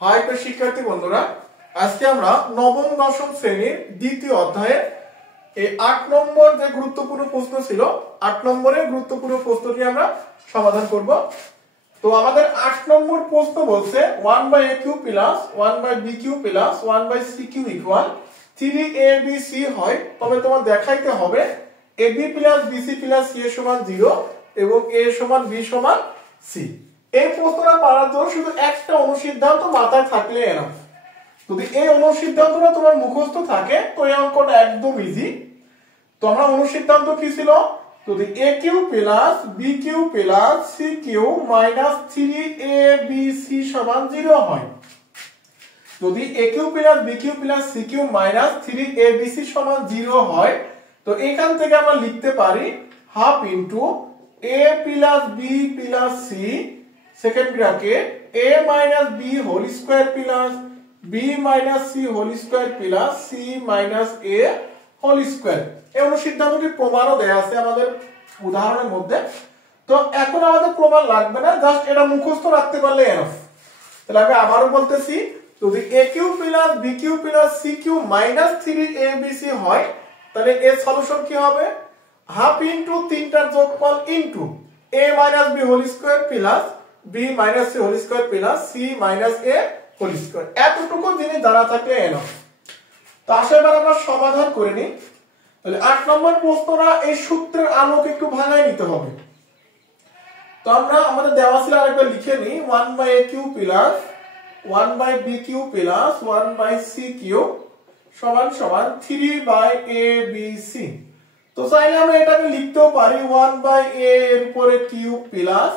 High প্রিয় শিক্ষার্থী বন্ধুরা, আজকে আমরা নবম দশম শ্রেণীর দ্বিতীয় অধ্যায়ে এই 8 নম্বর যে গুরুত্বপূর্ণ প্রশ্ন ছিল, 8 নম্বরের গুরুত্বপূর্ণ প্রশ্নটি আমরা সমাধান করব। তো আমাদের 8 নম্বর প্রশ্ন বলছে 1/aq plus 1/bq plus 1/cq equal 3abc হয়, তবে তোমার দেখাইতে হবে ab plus bc plus c সমান 0 এবং a সমান b সমান c। এই প্রশ্নটা পারার জন্য শুধু একটা অনুসিদ্ধান্ত মাথায় থাকলে এনাফ। যদি এই অনুসিদ্ধান্তটা তোমার মুখস্থ থাকে তো এই অঙ্কটা একদম ইজি। তো আমরা অনুসিদ্ধান্ত কি ছিল, যদি aq plus bq plus cq minus 3abc সমান 0 হয়, যদি aq plus bq plus cq minus 3abc সমান 0 হয়, তো এখান থেকে আমরা লিখতে পারি half into a plus b plus c second bracket a minus b whole square plus b minus c whole square plus c minus a whole square. এই অনুসিদ্ধান্তটি প্রমাণও দেয়া আছে আমাদের উদাহরণের মধ্যে। তো এখন আমাদের প্রমাণ লাগবে না, জাস্ট এটা মুখস্থ রাখতে পারলে এনাফ। তাহলে আমি আবারও বলতেছি, যদি aq plus bq plus cq minus 3abc হয়, তাহলে এর সলিউশন কি হবে, হাফ ইনটু তিনটার যোগফল into a minus b whole square plus b minus c whole square plus c minus a whole square. এতটুকু জিনিস জানা থাকলে এনাফ। তো আসলে এবার আমরা সমাধান করে নিই। তাহলে 8 নম্বর প্রশ্নটা এই সূত্রের আলোকে একটু ভাঙায় নিতে হবে। তো আমরা আমাদের দেওয়া ছিল আরেকবার লিখে নিই, 1/aq plus 1/bq plus 1/cq সমান সমান 3/abc। তো চাইলে আমরা এটাকে লিখতেও পারি 1/a এর উপরে কিউব প্লাস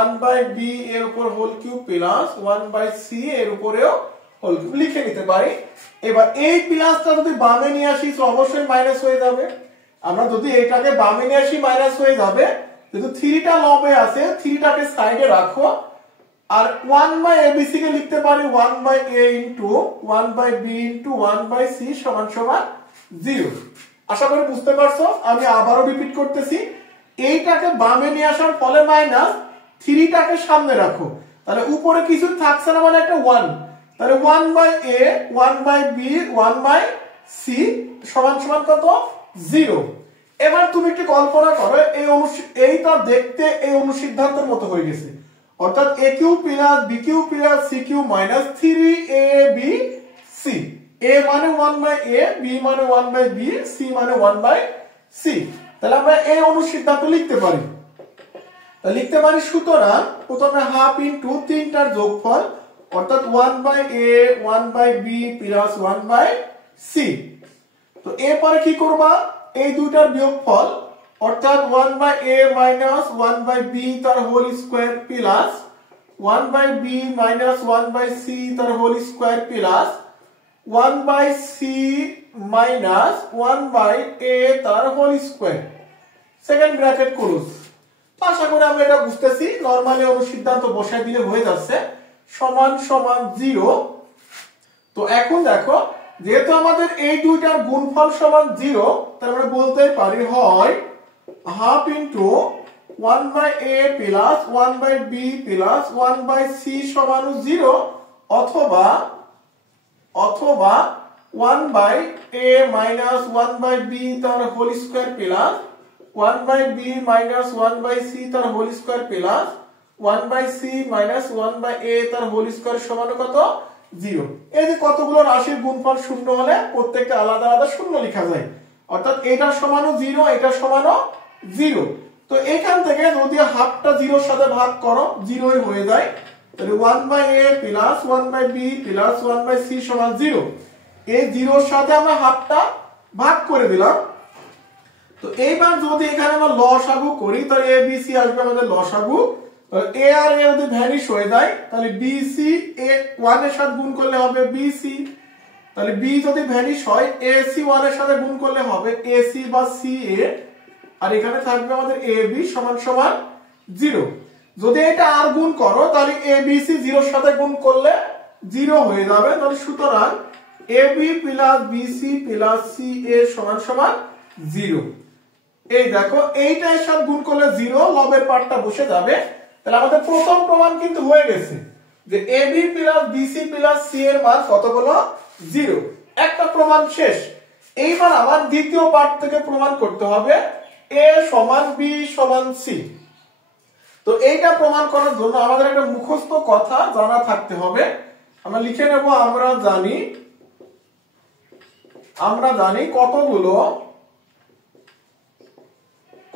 1/b এর উপর হোল কিউব প্লাস 1/c এর উপরেও হোল কিউব লিখে নিতে পারি। এবার এই প্লাসটা যদি বামে নিয়ে আসি তো অবশ্যই মাইনাস হয়ে যাবে। আমরা যদি এটাকে বামে নিয়ে আসি মাইনাস হয়ে যাবে, যেহেতু 3টা লবে আছে 3টাকে সাইডে রাখো, আর 1/abc কে লিখতে পারি 1/a into 1/b into 1/c সমান সমান 0। আশা করি বুঝতে পারছো। আমি আবারও রিপিট করতেছি, এইটাকে বামে নিয়ে আসার ফলে মাইনাস, 3টাকে সামনে রাখো, তাহলে উপরে কিছু থাকছে না, মানে একটা 1, তাহলে 1/a 1/b 1/c সমান সমান কত, 0। এবার তুমি একটু কল্পনা করো, এইটা দেখতে এই অনুসিদ্ধান্তের মতো হয়ে গেছে, অর্থাৎ aq plus bq plus cq minus 3abc, a মানে 1/a, b মানে 1/b, c মানে 1/c। তাহলে আমরা এই অনুসিদ্ধান্ত লিখতে পারি। লিখতে পারি সুতরাং প্রথমে হাফ ইনটু তিনটার যোগফল, অর্থাৎ 1/a 1/b প্লাস 1/c। তো এরপরে কি করবা, এই দুইটার বিয়োগফল, অর্থাৎ 1/a মাইনাস 1/b তার whole square plus 1/b minus 1/c তার whole square plus 1/c minus 1/a তার whole square second bracket close. আশা করি আমরা এটা বুঝতেছি। নরমালি অনুসিদ্ধান্ত বসায় দিলে হয়ে যাচ্ছে, সমান সমান 0। তো এখন দেখো, যেহেতু আমাদের এই দুইটার গুণফল সমান 0, তাহলে আমরা বলতেই পারি হয় half into 1/a plus 1/b plus 1/c সমান 0, অথবা 1/a মাইনাস 1/b তার whole square plus 1/b minus 1/c তার whole square plus 1/c minus 1/a তার হোল স্কয়ার সমান কত, 0। এই যে কতগুলো রাশির গুণফল শূন্য হলে প্রত্যেকটা আলাদা আলাদা শূন্য লেখা যায়, অর্থাৎ এটার সমানও 0, এটার সমানও 0। তো এখান থেকে যদি হাফটা 0 এর সাথে ভাগ করো 0ই হয়ে যায়, তাহলে 1/a plus 1/b plus 1/c সমান 0। এই 0 এর সাথে আমরা হাফটা ভাগ করে দিলাম। তো এইবার যদি এখানে আমরা লসাগু করি, তাহলে a b c আসবে আমাদের লসাগু। a আর a যদি ভ্যানিশ হয়ে যায়, তাহলে bc a 1 এর সাথে গুণ করলে হবে bc, তাহলে b যদি ভ্যানিশ হয় ac 1 এর সাথে গুণ করলে হবে ac বা ca, আর এখানে থাকবে আমাদের ab সমান সমান 0। যদি এটা আর গুণ করো, তাহলে abc 0 এর সাথে গুণ করলে 0 হয়ে যাবে। তাহলে সুতরাং ab plus bc plus ca সমান সমান 0। এই দেখো, এইটার সাথে গুণ করলে 0, লবের পার্টটা বসে যাবে। তাহলে আমাদের প্রথম প্রমাণ কিন্তু হয়ে গেছে। যে A B plus B C plus C এর মান কত হলো 0। একটা প্রমাণ শেষ। এইবার আমার দ্বিতীয় পার্ট থেকে প্রমাণ করতে হবে a সমান b সমান c। তো এইটা প্রমাণ করার জন্য আমাদের একটা মুখস্থ কথা জানা থাকতে হবে। আমরা লিখে নেব আমরা জানি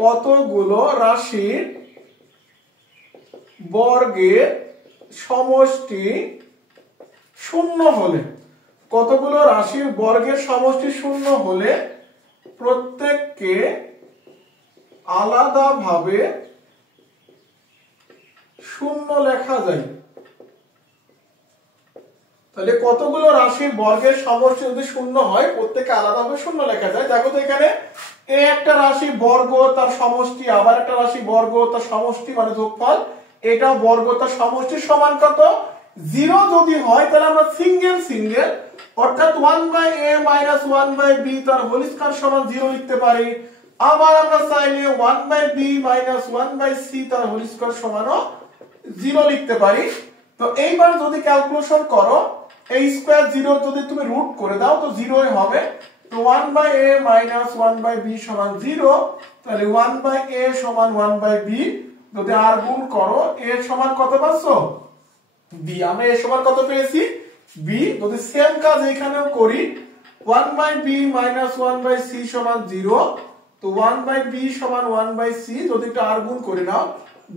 কতগুলো রাশির বর্গের সমষ্টি শূন্য হলে, কতগুলো রাশির বর্গের সমষ্টি শূন্য হলে প্রত্যেককে আলাদাভাবে শূন্য লেখা যায়। তাহলে কতগুলো রাশির বর্গের সমষ্টি যদি শূন্য হয় প্রত্যেককে আলাদাভাবে শূন্য লেখা যায়। দেখো তো এখানে এ একটা রাশি বর্গ তার সমষ্টি, আবার একটা রাশি বর্গ তার সমষ্টি মানে যোগফল, এটা বর্গ তার সমষ্টি সমান কত 0 যদি হয় তাহলে আমরা সিঙ্গেল অর্থাৎ 1/a - 1/b তার হোল স্কয়ার সমান 0 লিখতে পারি। আবার আমরা চাইলে 1/b - 1/c তার হোল স্কয়ার সমানও 0 লিখতে পারি। তো এইবার যদি ক্যালকুলেশন করো a স্কয়ার 0 যদি তুমি রুট করে দাও তো 0ই হবে। তো 1/a - 1/b সমান 0, তাহলে 1/a সমান 1/b। যদি আর গুণ করো a সমান কত পাচ্ছো b, আমরা a সমান কত পেয়েছি b। যদি সেম কাজ এখানেও করি 1/b - 1/c সমান 0, তো 1/b সমান 1/c, যদি এটা আর গুণ করে নাও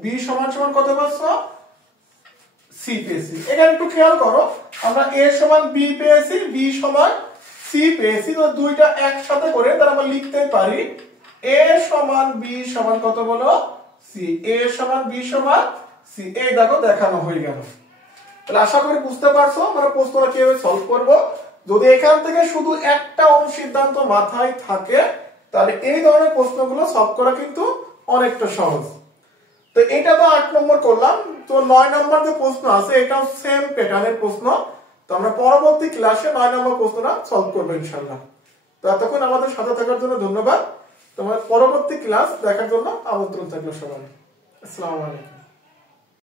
b সমান কত পাচ্ছো c পেয়েছি। এখানে একটু খেয়াল করো আমরা a সমান b পেয়েছি, b সমান c পেয়েছি। তো দুইটা একসাথে করে তার আমরা লিখতে পারি a সমান b সমান কত বলো c, a সমান b সমান c। এই দেখো দেখানো হয়ে গেল। তাহলে আশা করি বুঝতে পারছো আমরা প্রশ্নটা কিভাবে সলভ করব। যদি এখান থেকে শুধু একটা অনুসিদ্ধান্ত মাথায় থাকে তাহলে এই ধরনের প্রশ্নগুলো সলভ করা কিন্তু অনেকটা সহজ। তো এটা তো 8 নম্বর করলাম। তো 9 নম্বর যে প্রশ্ন আছে এটাও সেম প্যাটার্নের প্রশ্ন। তো আমরা পরবর্তী ক্লাসে 9 নম্বর প্রশ্নটা সলভ করব ইনশাআল্লাহ। তো এতক্ষণ আমাদের সাথে থাকার জন্য ধন্যবাদ। তোমার পরবর্তী ক্লাস দেখার জন্য আমন্ত্রণ থাকলো সবাই। আসসালামু আলাইকুম।